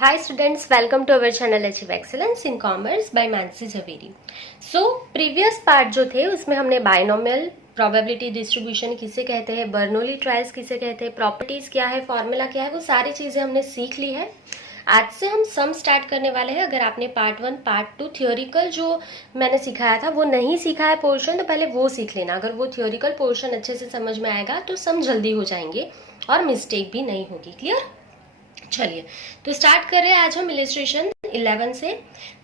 Hi students, welcome to our channel Achieve Excellence in Commerce by Mansi Zaveri. So previous part जो थे उसमें हमने binomial probability distribution किसे कहते हैं, बर्नौली ट्रायल्स किसे कहते हैं, प्रॉपर्टीज क्या है, फॉर्मूला क्या है, वो सारी चीजें हमने सीख ली है। आज से हम सम स्टार्ट करने वाले हैं। अगर आपने पार्ट 1 पार्ट 2 थियोरिकल जो मैंने सिखाया था वो नहीं सीखा है पोर्शन, तो पहले वो सीख लेना। अगर वो थियोरिकल पोर्शन अच्छे से समझ में आएगा तो सम जल्दी हो जाएंगे और मिस्टेक भी नहीं होगी। क्लियर? चलिए तो स्टार्ट कर रहे हैं आज हम इलिस्ट्रेशन 11 से।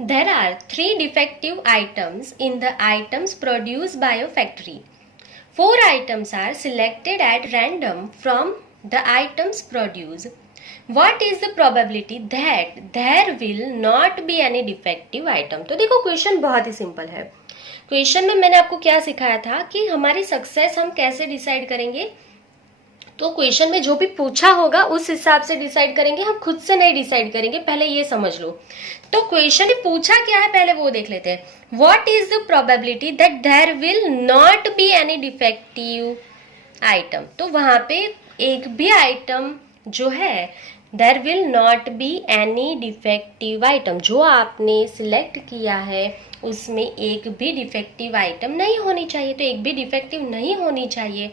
There are 3 defective items in the items produce by a factory. 4 items are selected at random from the items produce. What is the probability that there will not be any defective item? तो देखो question बहुत ही simple है। Question में मैंने आपको क्या सिखाया था कि हमारी सक्सेस हम कैसे डिसाइड करेंगे। तो क्वेश्चन में जो भी पूछा होगा उस हिसाब से डिसाइड करेंगे, हम खुद से नहीं डिसाइड करेंगे, पहले ये समझ लो। तो क्वेश्चन में पूछा क्या है पहले वो देख लेते हैं। What is the probability that there will not be any defective item. तो वहां पे एक भी आइटम जो है there will not be any defective item, जो आपने सिलेक्ट किया है उसमें एक भी डिफेक्टिव आइटम नहीं होनी चाहिए। तो एक भी डिफेक्टिव नहीं होनी चाहिए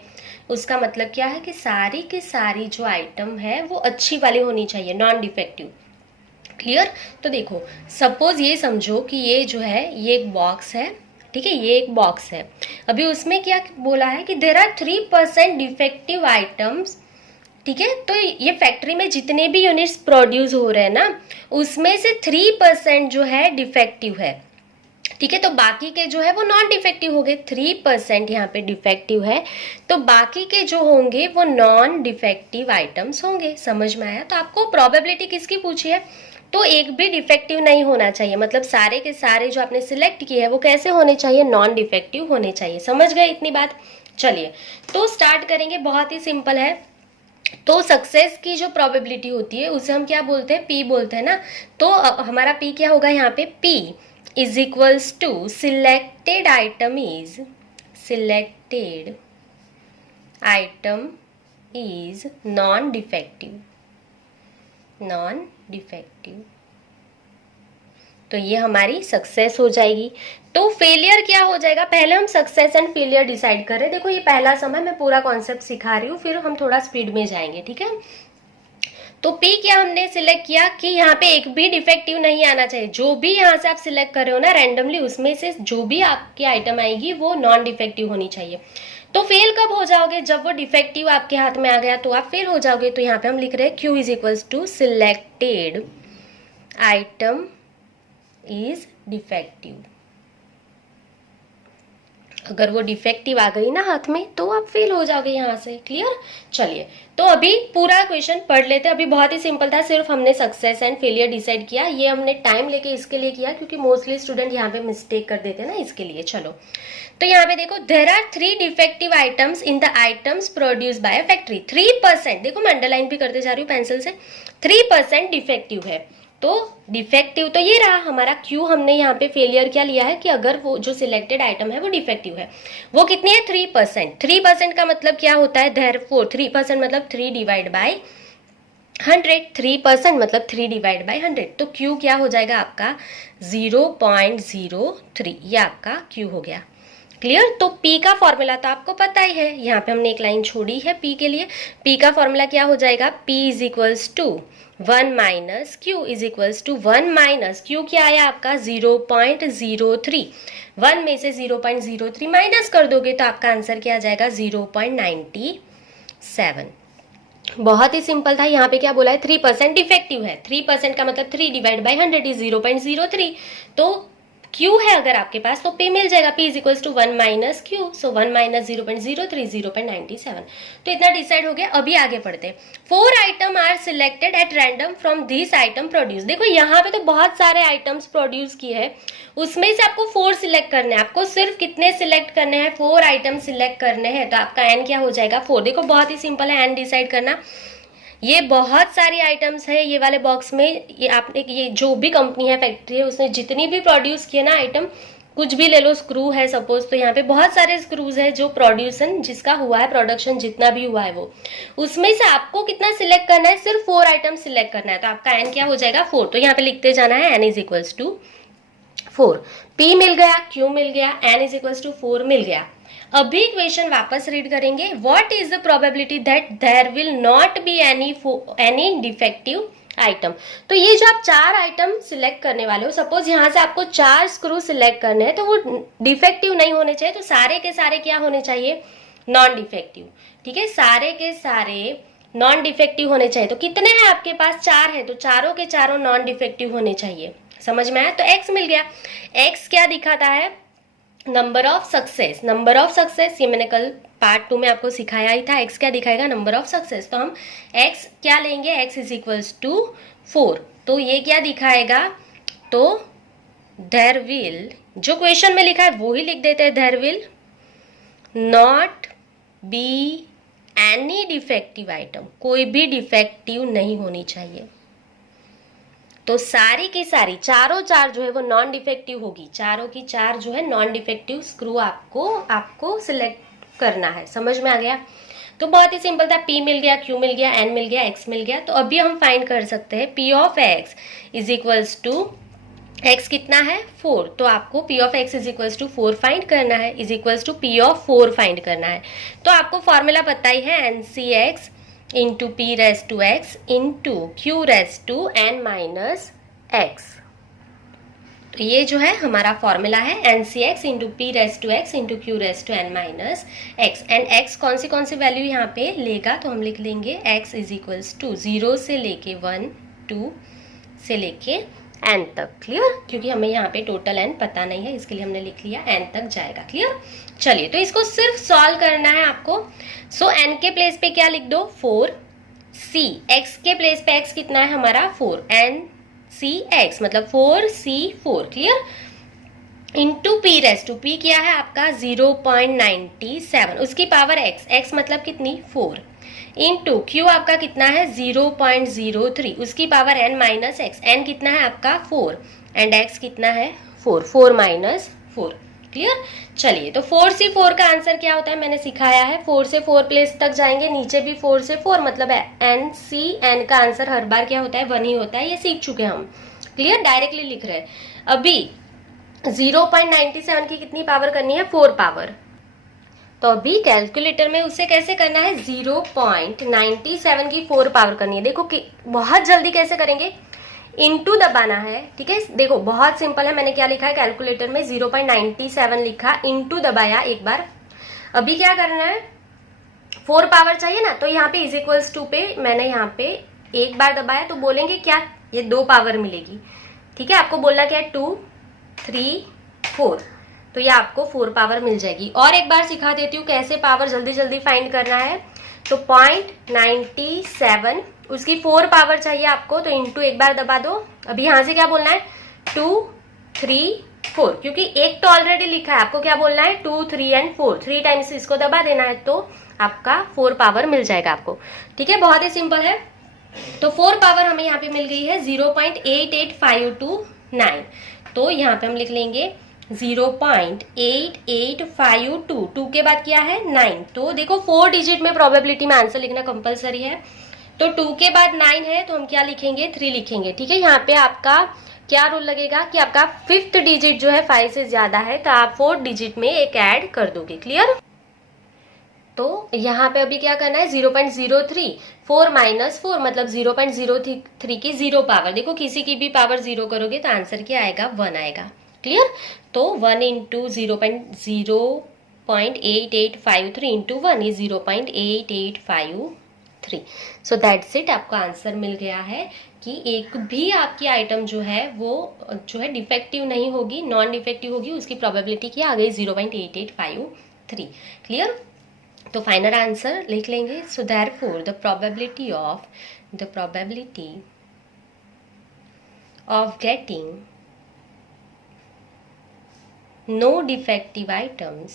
उसका मतलब क्या है कि सारी की सारी जो आइटम है वो अच्छी वाली होनी चाहिए, नॉन डिफेक्टिव। क्लियर? तो देखो सपोज ये समझो कि ये जो है ये एक बॉक्स है, ठीक है, ये एक बॉक्स है। अभी उसमें क्या बोला है कि देयर आर 3% डिफेक्टिव आइटम्स, ठीक है। तो ये फैक्ट्री में जितने भी यूनिट्स प्रोड्यूस हो रहे हैं ना उसमें से 3% जो है डिफेक्टिव है, ठीक है। तो बाकी के जो है वो नॉन डिफेक्टिव हो गए। 3% यहाँ पे डिफेक्टिव है तो बाकी के जो होंगे वो नॉन डिफेक्टिव आइटम्स होंगे। समझ में आया? तो आपको प्रोबेबिलिटी किसकी पूछी है, तो एक भी डिफेक्टिव नहीं होना चाहिए, मतलब सारे के सारे जो आपने सिलेक्ट किए हैं वो कैसे होने चाहिए, नॉन डिफेक्टिव होने चाहिए। समझ गए इतनी बात? चलिए तो स्टार्ट करेंगे, बहुत ही सिंपल है। तो सक्सेस की जो प्रोबेबिलिटी होती है उसे हम क्या बोलते हैं, पी बोलते हैं ना। तो हमारा पी क्या होगा यहाँ पे, P is equals to selected item is non-defective। तो ये हमारी सक्सेस हो जाएगी। तो फेलियर क्या हो जाएगा, पहले हम सक्सेस एंड फेलियर डिसाइड कर रहे हैं। देखो ये पहला सम है, मैं पूरा कॉन्सेप्ट सिखा रही हूँ, फिर हम थोड़ा स्पीड में जाएंगे, ठीक है। तो P क्या हमने सिलेक्ट किया कि यहाँ पे एक भी डिफेक्टिव नहीं आना चाहिए। जो भी यहाँ से आप सिलेक्ट कर रहे हो ना रैंडमली, उसमें से जो भी आपकी आइटम आएगी वो नॉन डिफेक्टिव होनी चाहिए। तो फेल कब हो जाओगे, जब वो डिफेक्टिव आपके हाथ में आ गया तो आप फेल हो जाओगे। तो यहाँ पे हम लिख रहे हैं Q is equals to selected item is defective. अगर वो डिफेक्टिव आ गई ना हाथ में तो आप फेल हो जाओगे यहाँ से। क्लियर? चलिए तो अभी पूरा क्वेश्चन पढ़ लेते हैं। अभी बहुत ही सिंपल था, सिर्फ हमने सक्सेस एंड फेलियर डिसाइड किया। ये हमने टाइम लेके इसके लिए किया क्योंकि मोस्टली स्टूडेंट यहाँ पे मिस्टेक कर देते हैं ना, इसके लिए। चलो तो यहाँ पे देखो there are 3 defective items in the items produce by factory. 3%, देखो मैं अंडरलाइन भी करते जा रही हूँ पेंसिल से, 3% डिफेक्टिव है। तो डिफेक्टिव तो ये रहा हमारा क्यू। हमने यहाँ पे फेलियर क्या लिया है कि अगर वो जो सिलेक्टेड आइटम है वो डिफेक्टिव है। वो कितनी है, 3%। 3% का मतलब क्या होता है, देयरफॉर 3% मतलब 3 डिवाइड बाय 100। 3% मतलब 3 डिवाइड बाय 100। तो क्यू क्या हो जाएगा आपका 0.03, ये आपका क्यू हो गया। क्लियर? तो P का फॉर्मूला तो आपको पता ही है, यहाँ पे हमने एक लाइन छोड़ी है P के लिए। P का फॉर्मूला क्या हो जाएगा, P is equals to 1 minus Q is equals to 1 minus Q क्या आया आपका 0.03। 1 में से 0.03 माइनस कर दोगे तो आपका आंसर क्या आ जाएगा 0.97। बहुत ही सिंपल था। यहाँ पे क्या बोला है, 3% डिफेक्टिव है। 3% का मतलब 3 डिवाइड बाई 100 इज 0.03। तो Q है अगर आपके पास तो P मिल जाएगा, P is equals to 1 minus Q, so 1 minus 0.03 0.97। तो इतना डिसाइड हो गया। अभी आगे पढ़ते हैं। 4 item are selected at random from this item produce. देखो यहाँ पे तो बहुत सारे आइटम्स प्रोड्यूस किए हैं, उसमें से आपको 4 सिलेक्ट करने हैं। आपको सिर्फ कितने सिलेक्ट करने हैं, 4 आइटम सिलेक्ट करने हैं। तो आपका एन क्या हो जाएगा 4। देखो बहुत ही सिंपल है एन डिसाइड करना। ये बहुत सारी आइटम्स है ये वाले बॉक्स में। ये आपने ये जो भी कंपनी है फैक्ट्री है उसने जितनी भी प्रोड्यूस किए ना आइटम कुछ भी ले लो, स्क्रू है सपोज, तो यहाँ पे बहुत सारे स्क्रूज है जो प्रोड्यूसन जिसका हुआ है, प्रोडक्शन जितना भी हुआ है वो, उसमें से आपको कितना सिलेक्ट करना है, सिर्फ 4 आइटम सिलेक्ट करना है, तो आपका एन क्या हो जाएगा 4। तो यहाँ पे लिखते जाना है N is equals to 4। P मिल गया, क्यू मिल गया, एन इज इक्वल्स टू 4 मिल गया। अभी इक्वेशन वापस रीड करेंगे, what is the probability that there will not be any defective item. तो ये जो आप 4 आइटम सिलेक्ट करने वाले हो, सपोज यहाँ से आपको 4 स्क्रू सिलेक्ट करने हैं, तो वो डिफेक्टिव नहीं होने चाहिए, तो सारे के सारे क्या होने चाहिए, नॉन डिफेक्टिव। ठीक है, सारे के सारे नॉन डिफेक्टिव होने चाहिए। तो कितने हैं आपके पास, 4 है, तो चारों के चारों नॉन डिफेक्टिव होने चाहिए। समझ में आया? तो x मिल गया। x क्या दिखाता है, number of success. Number of success ये मैंने कल पार्ट 2 में आपको सिखाया ही था। x क्या दिखाएगा, नंबर ऑफ सक्सेस। तो हम x क्या लेंगे, x इज इक्वल्स टू 4। तो ये क्या दिखाएगा, तो देयर विल, जो क्वेश्चन में लिखा है वो ही लिख देते हैं, there will not be any defective item, कोई भी डिफेक्टिव नहीं होनी चाहिए। तो सारी की सारी चारों चार जो है वो नॉन डिफेक्टिव होगी, चारों की चार जो है नॉन डिफेक्टिव स्क्रू आपको सिलेक्ट करना है। समझ में आ गया? तो बहुत ही सिंपल था, P मिल गया, Q मिल गया, N मिल गया, X मिल गया। तो अभी हम फाइंड कर सकते हैं P of X is equals to, x कितना है 4, तो आपको P of x is equals to 4 find करना है, is equals to P of 4 find करना है। तो आपको फॉर्मूला पता ही है, NCX into P raise to X into Q raise to N minus X. तो ये जो है हमारा फॉर्मूला है, NCX into P raise to X into Q raise to N minus X. And x कौन सी वैल्यू यहाँ पे लेगा, तो हम लिख लेंगे x इज इक्वल्स टू 0 से लेके 1, 2 से लेके n तक। क्लियर? क्योंकि हमें यहाँ पे टोटल n पता नहीं है, इसके लिए हमने लिख लिया n तक जाएगा। क्लियर? चलिए, तो इसको सिर्फ सॉल्व करना है आपको। सो n के प्लेस पे क्या लिख दो, 4, c, x के प्लेस पे x कितना है हमारा 4, n c x मतलब 4c4। Clear? Into P raise to, P क्या है आपका 0.97, उसकी पावर x, x मतलब कितनी 4, इंटू क्यू आपका कितना है 0.03, उसकी power n minus x, n कितना है आपका 4 एंड x कितना है 4, 4 माइनस 4। क्लियर? चलिए, तो 4c4 का आंसर क्या होता है मैंने सिखाया है, 4 से 4 प्लेस तक जाएंगे, नीचे भी 4 से 4 मतलब n का आंसर हर बार क्या होता है 1 ही होता है, ये सीख चुके हम। क्लियर? डायरेक्टली लिख रहे हैं। अभी 0.97 की कितनी पावर करनी है, 4 पावर। तो अभी कैलकुलेटर में उसे कैसे करना है, 0.97 की 4 पावर करनी है। देखो कि बहुत जल्दी कैसे करेंगे, इनटू दबाना है। ठीक है, देखो बहुत सिंपल है, मैंने क्या लिखा है कैलकुलेटर में 0.97 लिखा, इनटू दबाया एक बार। अभी क्या करना है, 4 पावर चाहिए ना, तो यहाँ पे इज इक्वल्स टू पे मैंने यहाँ पे एक बार दबाया, तो बोलेंगे क्या, ये 2 पावर मिलेगी। ठीक है, आपको बोलना क्या है 2, 3, 4, तो ये आपको 4 पावर मिल जाएगी। और एक बार सिखा देती हूँ कैसे पावर जल्दी जल्दी फाइंड करना है। तो 0.97 उसकी 4 पावर चाहिए आपको, तो इंटू एक बार दबा दो। अभी यहाँ से क्या बोलना है 2, 3, 4, क्योंकि एक तो ऑलरेडी लिखा है, आपको क्या बोलना है 2, 3 एंड 4, 3 टाइम्स इसको दबा देना है, तो आपका 4 पावर मिल जाएगा आपको। ठीक है, बहुत ही सिंपल है। तो 4 पावर हमें यहाँ पे मिल गई है 0.88529, तो यहाँ पे हम लिख लेंगे 0.8852, 2 के बाद क्या है 9। तो देखो 4 डिजिट में प्रोबेबिलिटी में आंसर लिखना कंपलसरी है, तो 2 के बाद 9 है, तो हम क्या लिखेंगे 3 लिखेंगे। ठीक है, यहाँ पे आपका क्या रूल लगेगा कि आपका 5th डिजिट जो है 5 से ज्यादा है, तो आप 4th डिजिट में एक ऐड कर दोगे। क्लियर? तो यहाँ पे अभी क्या करना है 0.03, 4 माइनस 4 मतलब 0.03 की 0 पावर। देखो किसी की भी पावर 0 करोगे तो आंसर क्या आएगा 1 आएगा। क्लियर? तो 1 into 0.8853 into 1 is 0.8853। So that's it, आपको आंसर मिल गया है कि एक भी आपकी आइटम जो है वो जो है डिफेक्टिव नहीं होगी, नॉन डिफेक्टिव होगी, उसकी प्रोबेबिलिटी क्या आ गई 0.8853। क्लियर? तो फाइनल आंसर लिख लेंगे। So therefore the probability of getting no defective items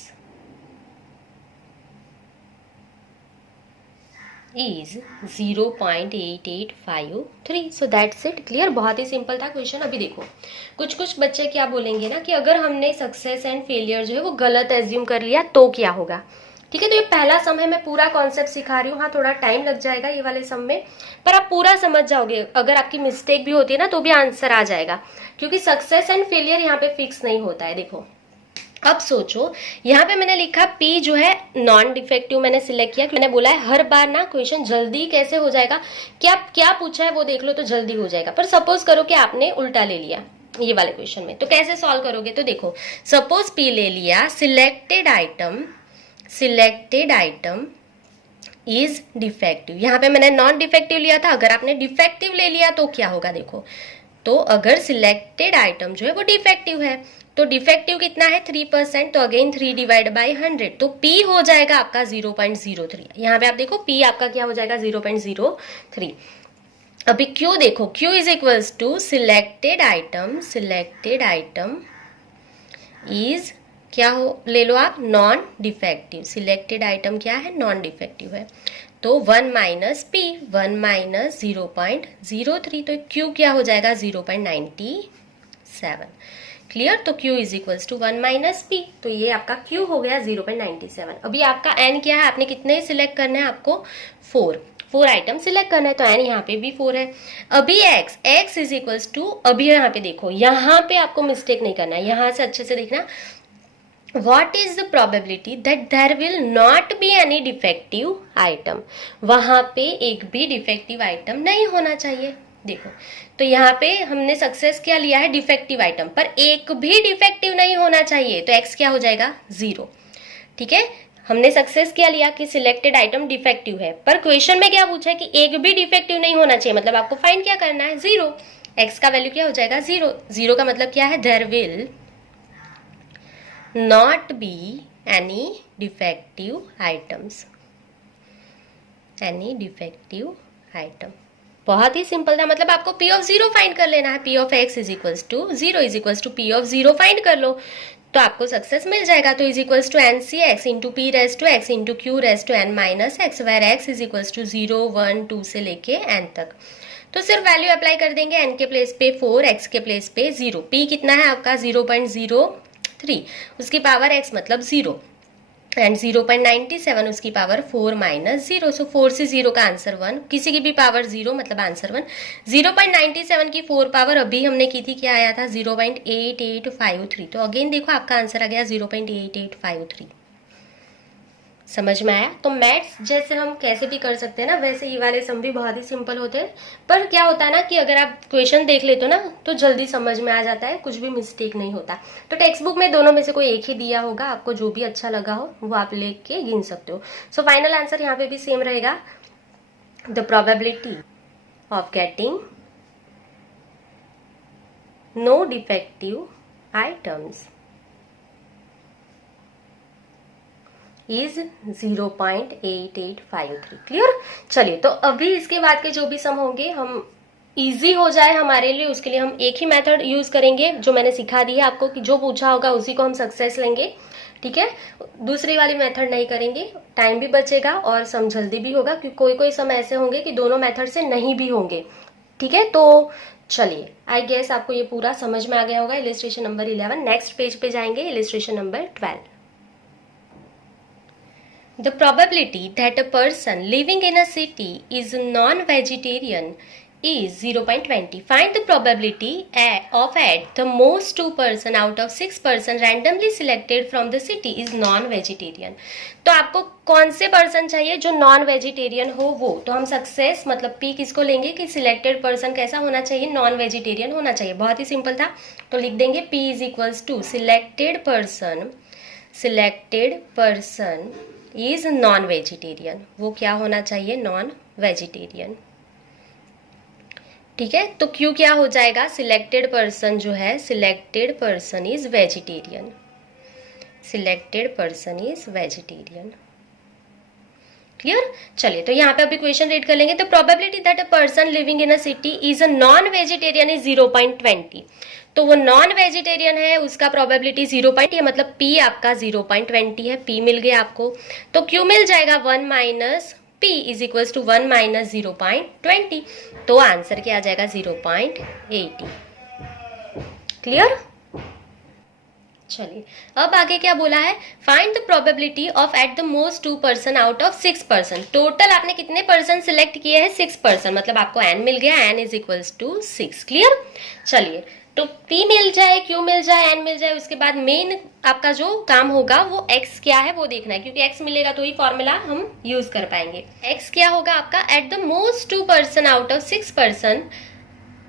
is 0.8853. So that's it. Clear. बहुत ही सिंपल था क्वेश्चन. अभी देखो कुछ कुछ बच्चे क्या बोलेंगे ना कि अगर हमने सक्सेस एंड फेलियर जो है वो गलत एज्यूम कर लिया तो क्या होगा. ठीक है, तो ये पहला सम है, मैं पूरा कॉन्सेप्ट सिखा रही हूँ. हाँ, थोड़ा टाइम लग जाएगा ये वाले सम में, पर आप पूरा समझ जाओगे. अगर आपकी मिस्टेक भी होती है ना तो भी आंसर आ जाएगा, क्योंकि सक्सेस एंड फेलियर यहाँ पे फिक्स नहीं होता है. देखो अब सोचो, यहाँ पे मैंने लिखा P जो है नॉन डिफेक्टिव मैंने सिलेक्ट किया. मैंने बोला है हर बार ना क्वेश्चन जल्दी कैसे हो जाएगा, क्या पूछा है वो देख लो तो जल्दी हो जाएगा. पर सपोज करो कि आपने उल्टा ले लिया ये वाले क्वेश्चन में, तो कैसे सॉल्व करोगे. तो देखो सपोज P ले लिया, सिलेक्टेड आइटम इज डिफेक्टिव. यहाँ पे मैंने नॉन डिफेक्टिव लिया था. अगर आपने डिफेक्टिव ले लिया तो क्या होगा. देखो तो अगर सिलेक्टेड आइटम जो है वो डिफेक्टिव है तो डिफेक्टिव कितना है 3%. तो अगेन 3 डिवाइड बाई 100, तो P हो जाएगा आपका 0.03. यहाँ पे आप देखो P आपका क्या हो जाएगा 0.03. अभी Q देखो, Q is equals to selected item is क्या हो, ले लो आप नॉन डिफेक्टिव. सिलेक्टेड आइटम क्या है, नॉन डिफेक्टिव है. तो 1 माइनस P, 1 माइनस 0.03, तो Q क्या हो जाएगा 0.97. क्लियर. तो Q is equals to 1 minus P, तो ये आपका Q हो गया 0.97. अभी आपका N क्या है, आपने कितने सिलेक्ट करना है, आपको 4 आइटम सिलेक्ट करना है, तो N यहाँ पे भी 4 है. अभी X इज इक्वल्स टू, अभी यहाँ पे देखो, यहाँ पे आपको मिस्टेक नहीं करना है, यहाँ से अच्छे से देखना. What is the probability that there will not be any defective item? वहां पे एक भी डिफेक्टिव आइटम नहीं होना चाहिए. देखो तो यहाँ पे हमने सक्सेस क्या लिया है, डिफेक्टिव आइटम, पर एक भी डिफेक्टिव नहीं होना चाहिए, तो x क्या हो जाएगा 0. ठीक है, हमने सक्सेस क्या लिया कि सिलेक्टेड आइटम डिफेक्टिव है, पर क्वेश्चन में क्या पूछा है कि एक भी डिफेक्टिव नहीं होना चाहिए, मतलब आपको फाइंड क्या करना है 0. x का वैल्यू क्या हो जाएगा 0 का मतलब क्या है, there will not be any defective item. बहुत ही सिंपल था, मतलब आपको P of 0 फाइंड कर लेना है. P of x is equals to 0 is equals to P of 0 find कर लो तो आपको सक्सेस मिल जाएगा. तो is equals to NCx into P raise to x into Q raise to n minus x, where x is equals to 0 1 2 से लेके n तक. तो सिर्फ वैल्यू अप्लाई कर देंगे, n के प्लेस पे 4, x के प्लेस पे 0. P कितना है आपका 0.03, उसकी पावर x मतलब 0, एंड 0.97 उसकी पावर 4 माइनस 0. सो 4 से 0 का आंसर 1, किसी की भी पावर 0 मतलब आंसर 1. 0.97 की 4 पावर अभी हमने की थी, क्या आया था 0.8853. तो अगेन देखो आपका आंसर आ गया 0.8853. समझ में आया. तो मैथ्स जैसे हम कैसे भी कर सकते हैं ना, वैसे ये वाले सम भी बहुत ही सिंपल होते हैं. पर क्या होता है ना कि अगर आप क्वेश्चन देख लेते हो ना तो जल्दी समझ में आ जाता है, कुछ भी मिस्टेक नहीं होता. तो टेक्स्ट बुक में दोनों में से कोई एक ही दिया होगा, आपको जो भी अच्छा लगा हो वो आप लेके गिन सकते हो. सो फाइनल आंसर यहाँ पे भी सेम रहेगा. The probability of getting no defective items is 0.8853. Clear. चलिए, तो अभी इसके बाद के जो भी सम होंगे हम इजी हो जाए हमारे लिए, उसके लिए हम एक ही मेथड यूज करेंगे जो मैंने सिखा दी है आपको, कि जो पूछा होगा उसी को हम सक्सेस लेंगे. ठीक है, दूसरी वाली मेथड नहीं करेंगे, टाइम भी बचेगा और सम जल्दी भी होगा, क्योंकि कोई कोई सम ऐसे होंगे कि दोनों मेथड से नहीं भी होंगे. ठीक है, तो चलिए, आई गेस आपको ये पूरा समझ में आ गया होगा. Illustration number 11. नेक्स्ट पेज पे जाएंगे, illustration number 12. The probability that a person living in a city is non-vegetarian is 0.20. Find the probability of at the most 2 person out of 6 person randomly selected from the city is non-vegetarian. तो आपको कौन से person चाहिए जो non vegetarian हो वो. तो हम सक्सेस मतलब P किसको लेंगे कि सिलेक्टेड पर्सन कैसा होना चाहिए, नॉन वेजिटेरियन होना चाहिए. बहुत ही सिंपल था. तो लिख देंगे P is equals to selected person is non vegetarian. वो क्या होना चाहिए, नॉन वेजिटेरियन. ठीक है, तो Q क्या हो जाएगा, सिलेक्टेड पर्सन जो है, selected person is vegetarian. Clear. चलिए, तो यहाँ पे अभी क्वेश्चन रीड कर लेंगे. तो probability that a person living in a city is a non vegetarian is 0.20. तो वो नॉन वेजिटेरियन है, उसका प्रोबेबिलिटी 0. मतलब P आपका 0.20 है. P मिल गया आपको. तो Q मिल जाएगा 1 minus P is equals to 1 minus 0.20, तो आंसर क्या आ जाएगा 0.80। क्लियर? चलिए अब आगे क्या बोला है, find the probability of at the most 2% out of 6%। Total आपने कितने परसेंट सिलेक्ट किए हैं, 6%, मतलब आपको n मिल गया, n is equals to 6। Clear? चलिए तो P मिल जाए, Q मिल जाए, n मिल जाए, उसके बाद मेन आपका जो काम होगा वो x क्या है वो देखना है, क्योंकि x मिलेगा तो ही फॉर्मूला हम यूज कर पाएंगे। x क्या होगा आपका, at the most 2% out of 6%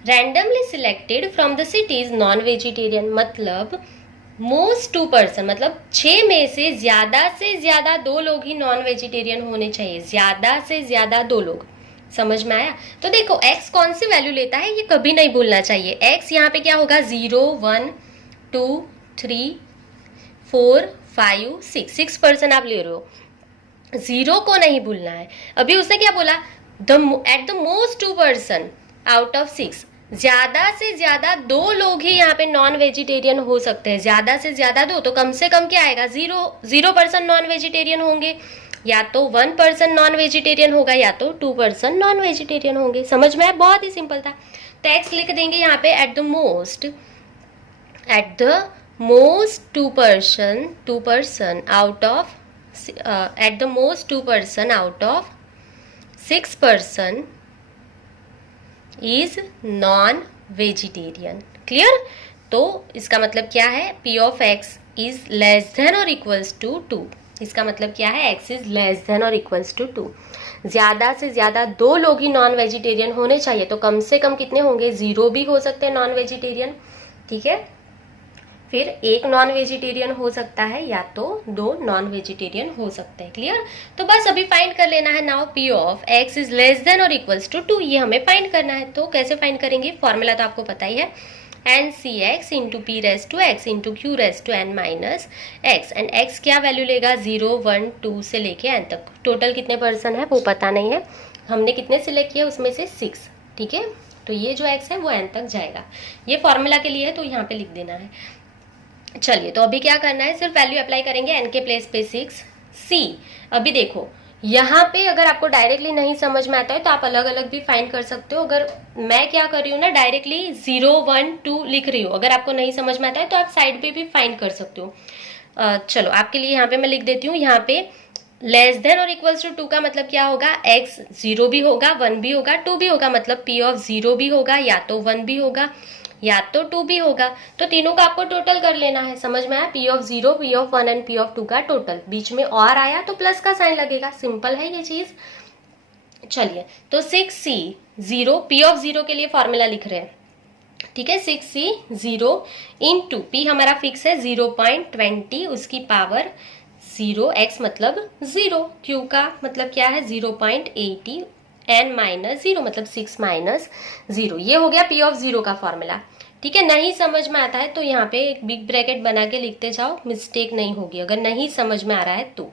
randomly selected from the cities non vegetarian, मतलब मोस्ट 2%, मतलब 6 में से ज्यादा 2 लोग ही नॉन वेजिटेरियन होने चाहिए, ज्यादा से ज्यादा 2 लोग। समझ में आया? तो देखो x कौन सी वैल्यू लेता है ये कभी नहीं भूलना चाहिए। x यहाँ पे क्या होगा, 0, 1, 2, 3, 4, 5, 6% आप ले रहे हो, 0 को नहीं भूलना है। अभी उसने क्या बोला, at the most 2% out of 6, ज्यादा से ज्यादा 2 लोग ही यहाँ पे नॉन वेजिटेरियन हो सकते हैं, ज्यादा से ज्यादा 2, तो कम से कम क्या आएगा, 0% नॉन वेजिटेरियन होंगे, या तो 1% नॉन वेजिटेरियन होगा, या तो 2% नॉन वेजिटेरियन होंगे। समझ में आया? बहुत ही सिंपल था। तो एक्स लिख देंगे यहाँ पे at the most 2% out of at the most 2% out of 6% is non vegetarian. Clear? तो इसका मतलब क्या है, P of x is less than और इक्वल्स टू 2। इसका मतलब क्या है, x इज लेस देन और इक्वल्स टू 2। ज्यादा से ज्यादा 2 लोग ही नॉन वेजिटेरियन होने चाहिए, तो कम से कम कितने होंगे, 0 भी हो सकते हैं नॉन वेजिटेरियन, ठीक है, फिर 1 नॉन वेजिटेरियन हो सकता है, या तो 2 नॉन वेजिटेरियन हो सकते हैं। क्लियर? तो बस अभी फाइंड कर लेना है now P of x is less than और इक्वल्स टू 2, ये हमें फाइंड करना है। तो कैसे फाइंड करेंगे, फॉर्मूला तो आपको पता ही है, NCx into P raise to X into Q raise to n minus X, and x क्या वैल्यू लेगा, 0, 1, 2 से लेके n तक। टोटल कितने पर्सन है वो पता नहीं है, हमने कितने सिलेक्ट किया उसमें से 6, ठीक है, तो ये जो x है वो n तक जाएगा। ये फॉर्मूला के लिए है तो यहाँ पे लिख देना है। चलिए तो अभी क्या करना है, सिर्फ वैल्यू अप्लाई करेंगे, n के प्लेस पे 6 c। अभी देखो यहाँ पे अगर आपको डायरेक्टली नहीं समझ में आता है तो आप अलग अलग भी फाइंड कर सकते हो। अगर मैं क्या कर रही हूँ ना, डायरेक्टली 0, 1, 2 लिख रही हूँ, अगर आपको नहीं समझ में आता है तो आप साइड पे भी फाइंड कर सकते हो। चलो आपके लिए यहाँ पे मैं लिख देती हूँ, यहाँ पे लेस देन और इक्वल्स टू 2 का मतलब क्या होगा, x 0 भी होगा, 1 भी होगा, 2 भी होगा, मतलब P ऑफ 0 भी होगा, या तो 1 भी होगा, या तो 2 भी होगा। तो तीनों का आपको टोटल कर लेना है। समझ में आया? P of 0, P of 1 and P of 2 का टोटल, बीच में और आया तो प्लस का साइन लगेगा, सिंपल है ये चीज। चलिए तो 6c 0, P ऑफ 0 के लिए फॉर्मूला लिख रहे हैं, ठीक है, 6c 0 इंटू P हमारा फिक्स है 0.20, उसकी पावर 0, x मतलब 0, Q का मतलब क्या है 0.80, n माइनस 0 मतलब 6 माइनस 0। ये हो गया P ऑफ 0 का फॉर्मूला, ठीक है। नहीं समझ में आता है तो यहाँ पे एक बिग ब्रैकेट बना के लिखते जाओ, मिस्टेक नहीं होगी अगर नहीं समझ में आ रहा है तो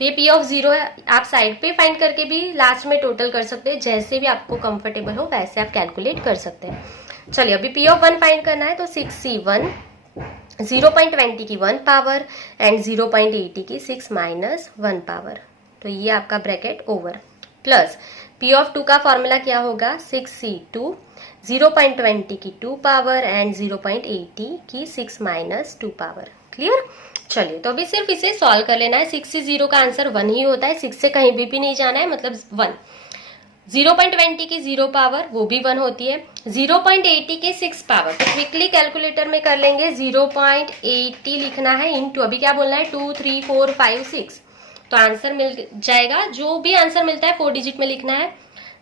ये P ऑफ 0 है। आप साइड पे फाइंड करके भी लास्ट में टोटल कर सकते हैं, जैसे भी आपको कंफर्टेबल हो वैसे आप कैलकुलेट कर सकते हैं। चलिए अभी P ऑफ 1 फाइंड करना है, तो 6c1 0.20 की 1 पावर एंड 0.80 की 6 माइनस 1 पावर, तो ये आपका bracket over, plus P of 2 का फॉर्मूला क्या होगा 6c2 0.20 की 2 पावर एंड 0.80 की 6 माइनस 2 पावर। क्लियर? चलिए तो अभी सिर्फ इसे सॉल्व कर लेना है। 6 से 0 का आंसर 1 ही होता है, 6 से कहीं भी नहीं जाना है, मतलब 1। 0.20 की 0 पावर वो भी 1 होती है, 0.80 के 6 पावर, तो क्विकली कैलकुलेटर में कर लेंगे, 0.80 लिखना है इंटू अभी क्या बोलना है 2, 3, 4, 5, 6, तो आंसर मिल जाएगा। जो भी आंसर मिलता है 4 डिजिट में लिखना है,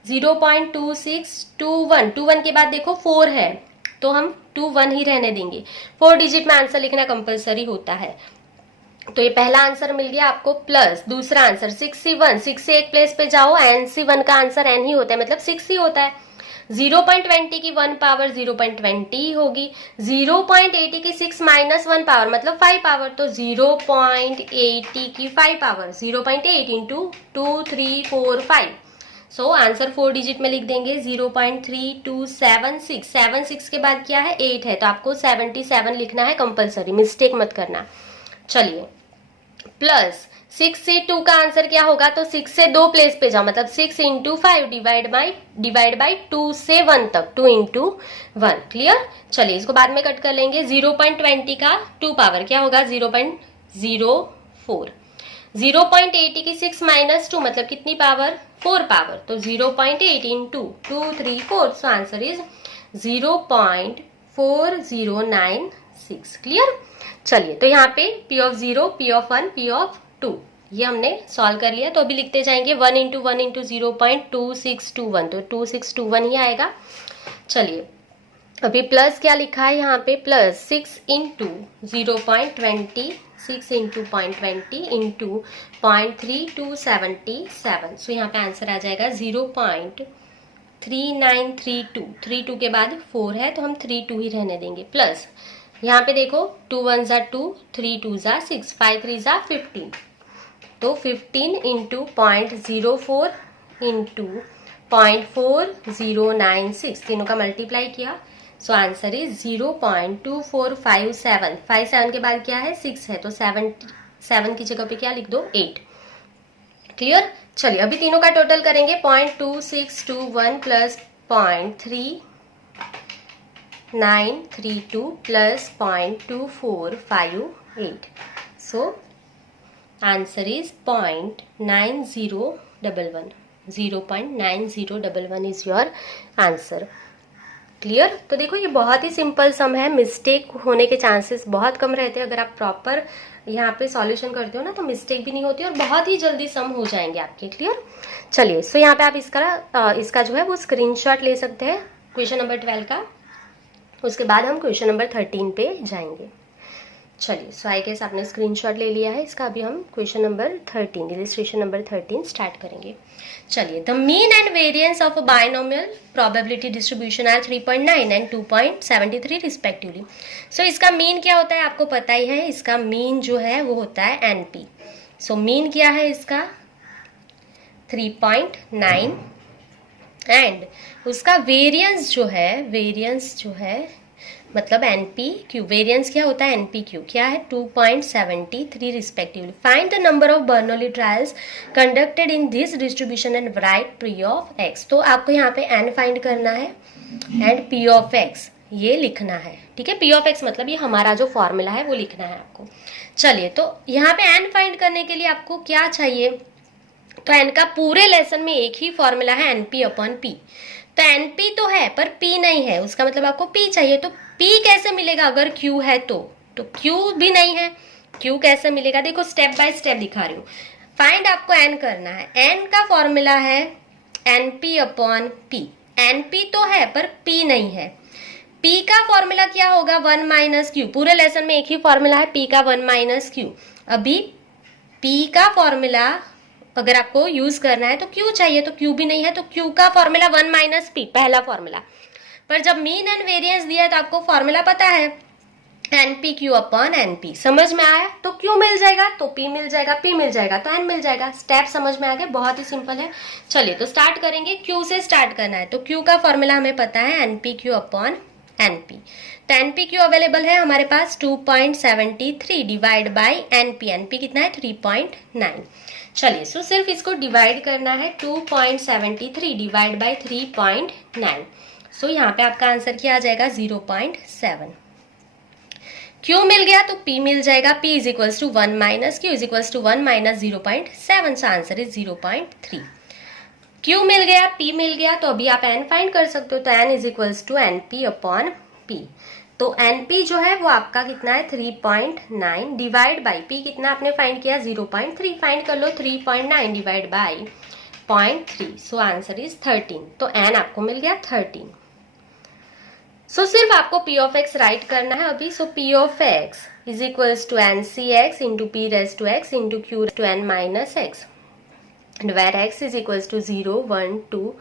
0.2621, 21 के बाद देखो 4 है तो हम 21 ही रहने देंगे, 4 डिजिट में आंसर लिखना कंपलसरी होता है। तो ये पहला आंसर मिल गया आपको, प्लस दूसरा आंसर 6c1, 6 से एक प्लेस पे जाओ, nc1 का आंसर n ही होता है, मतलब 6 ही होता है। 0.20 की 1 पावर 0.20 ही होगी, 0.80 की 6 माइनस 1 पावर मतलब 5 पावर, तो 0.80 की 5 power 0.8 into 2, 3, 4, 5, so answer 4 digit में लिख देंगे 0.3276। 76 के बाद क्या है 8 है, तो आपको 77 लिखना है कंपलसरी, मिस्टेक मत करना। चलिए प्लस 6 से 2 का आंसर क्या होगा, तो 6 से 2 प्लेस पे जाओ, मतलब 6 इंटू 5 डिवाइड बाई 2 से 1 तक, 2 इंटू 1। क्लियर। चलिए इसको बाद में कट कर लेंगे। 0.20 का 2 पावर क्या होगा, 0.04। 0.80 की 6 माइनस 2 मतलब कितनी पावर, 4 पावर, तो 0.8 into 2 3 4, so answer is 0.4096। Clear. चलिए तो यहाँ पे P of 0, P of 1, P of 2 ये हमने सॉल्व कर लिया। तो अभी लिखते जाएंगे 1 इंटू 1 इंटू 0.2621, तो 2621 ही आएगा। चलिए अभी प्लस क्या लिखा है यहाँ पे, प्लस 6 इंटू 0.20, 6 इंटू 0.20 इंटू 0.3277, सो यहाँ पे आंसर आ जाएगा 0.3932। 32 के बाद 4 है तो हम 32 ही रहने देंगे। प्लस यहाँ पे देखो 2 1 ज़ा 2, 3 2 ज़ा 6, 5 3 ज़ा 15, तो 15 इंटू 0.04 इंटू 0.4096, तीनों का मल्टीप्लाई किया, सो आंसर इज 0.2457। 57 के बाद क्या है, 6 है, तो 7 की जगह पे क्या लिख दो, 8। क्लियर। चलिए अभी तीनों का टोटल करेंगे। 0.2621 plus 0.3932 plus 0.2458, so answer is 0.9011। 0.9011 is your answer. Clear. तो देखो ये बहुत ही सिंपल सम है, मिस्टेक होने के चांसेस बहुत कम रहते हैं। अगर आप प्रॉपर यहाँ पे सॉल्यूशन करते हो ना तो मिस्टेक भी नहीं होती और बहुत ही जल्दी सम हो जाएंगे आपके। क्लियर। चलिए सो यहाँ पे आप इसका जो है वो स्क्रीनशॉट ले सकते हैं क्वेश्चन नंबर 12 का। उसके बाद हम क्वेश्चन नंबर 13 पे जाएंगे। चलिए सो आई गेस आपने स्क्रीनशॉट ले लिया है इसका। अभी हम question number 13, illustration number 13 start करेंगे। चलिए the mean and variance of a binomial probability distribution are 3.9 and 2.73 respectively. So इसका मीन क्या होता है आपको पता ही है, इसका मीन जो है वो होता है एनपी। सो मीन क्या है इसका, 3.9 एंड उसका वेरिएंस जो है मतलब एनपी क्यू, वेरिएंस क्या होता है एनपी क्यू क्या है, 2.73 respectively. Find the number of Bernoulli trials conducted in this distribution and right P of x. तो आपको यहाँ पे एन फाइंड करना है एंड पी ऑफ एक्स ये लिखना है। ठीक है, पी ऑफ एक्स मतलब ये हमारा जो फॉर्मूला है वो लिखना है आपको। चलिए तो यहाँ पे एन फाइंड करने के लिए आपको क्या चाहिए, तो एन का पूरे लेसन में एक ही फॉर्मूला है, एनपी अपॉन पी। तो एनपी तो है पर पी नहीं है, उसका मतलब आपको पी चाहिए। तो पी कैसे मिलेगा अगर क्यू है तो क्यू भी नहीं है, क्यू कैसे मिलेगा, देखो स्टेप बाय स्टेप दिखा रही हूँ। फाइंड आपको एन करना है, एन का फॉर्मूला है एनपी अपॉन पी। एनपी तो है पर पी नहीं है। पी का फॉर्मूला क्या होगा, 1 माइनस क्यू। पूरे लेसन में एक ही फॉर्मूला है पी का, 1 माइनस क्यू। अभी पी का फॉर्मूला अगर आपको यूज करना है तो क्यू चाहिए, तो क्यू भी नहीं है, तो क्यू का फॉर्मूला 1 माइनस पी, पहला फॉर्मूला। पर जब मीन एंड वेरिएंस दिया है तो आपको फॉर्मूला पता है एनपी क्यू अपॉन एनपी। समझ में आया, तो क्यू मिल जाएगा तो पी मिल जाएगा, पी मिल जाएगा तो एन मिल जाएगा। स्टेप समझ में आ गए, बहुत ही सिंपल है। चलिए तो स्टार्ट करेंगे, क्यू से स्टार्ट करना है। तो क्यू का फॉर्मूला हमें पता है एनपी क्यू अपॉन एनपी। तो एनपी क्यू अवेलेबल है हमारे पास 2.73 डिवाइड बाई एनपी। एनपी कितना है 3.9। चलिए सो सिर्फ इसको डिवाइड करना है, 2.73 डिवाइड बाई 3.9। सो यहाँ पे आपका आंसर क्या आ जाएगा 0.7। क्यू मिल गया तो पी मिल जाएगा, p is equals to 1 minus Q is equals to 1 minus 0.7, so answer is 0.3। Q मिल गया, p मिल गया, तो अभी आप n फाइंड कर सकते हो। तो n is equals to np upon p। तो np जो है वो आपका कितना है 3.9 डिवाइड बाई p कितना आपने फाइंड किया 0.3, फाइंड कर लो 3.9 divide by 0.3, so answer is 13। तो n आपको मिल गया 13। सो सिर्फ आपको p ऑफ x राइट करना है अभी। So p of x is equals to N C X into P raise to X into Q raise to N minus X, where x is equals to 0 1 2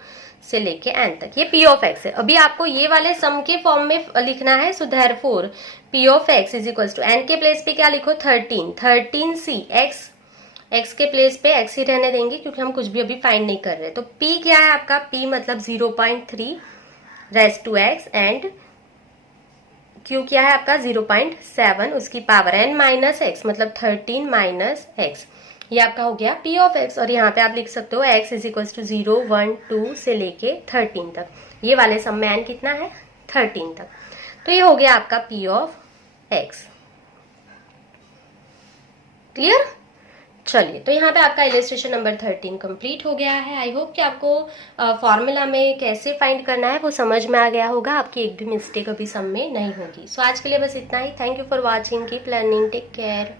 से लेके n तक। ये p of x है। अभी आपको ये वाले सम के फॉर्म में लिखना है। So therefore p of x is equals to n के प्लेस पे क्या लिखो 13 सी x के प्लेस पे x ही रहने देंगे क्योंकि हम कुछ भी अभी फाइंड नहीं कर रहे। तो p क्या है आपका, p मतलब 0.3 raise to x and q क्या है आपका 0.7 उसकी पावर n माइनस एक्स मतलब 13 माइनस एक्स। ये आपका हो गया P ऑफ x, और यहाँ पे आप लिख सकते हो x इज इक्वल टू 0, 1, 2 से लेके 13 तक। ये वाले सम में n कितना है? 13 तक। तो ये हो गया आपका P ऑफ x। क्लियर? चलिए, तो यहाँ पे आपका इलस्ट्रेशन नंबर 13 कंप्लीट हो गया है। आई होप कि आपको फॉर्मूला में कैसे फाइंड करना है वो समझ में आ गया होगा, आपकी एक भी मिस्टेक अभी सम में नहीं होगी। सो आज के लिए बस इतना ही। Thank you for watching, keep learning, take care.